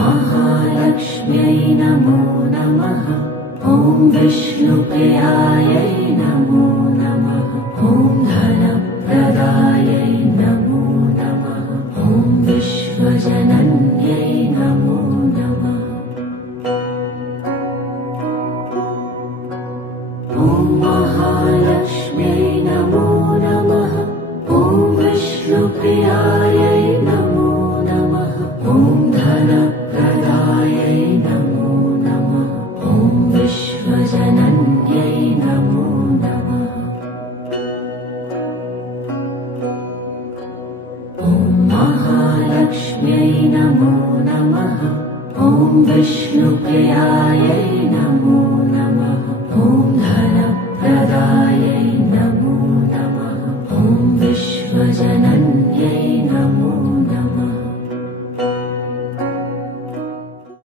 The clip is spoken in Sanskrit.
महालक्ष्म्यै नमो नमः। ॐ विष्णुप्रियायै नमो नमः। ॐ धनप्रदायै नमो नमः। ॐ विश्वजनन्यै नमो नमः। ॐ महालक्ष्म्यै नमो नमः। ॐ विष्णुप्रियायै नमो नमः। ॐ धनप्रदायै नमो नमः। ॐ विश्वजनन्यै नमो नमः। ॐ महालक्ष्म्यै नमो नमः। ॐ विष्णुप्रियायै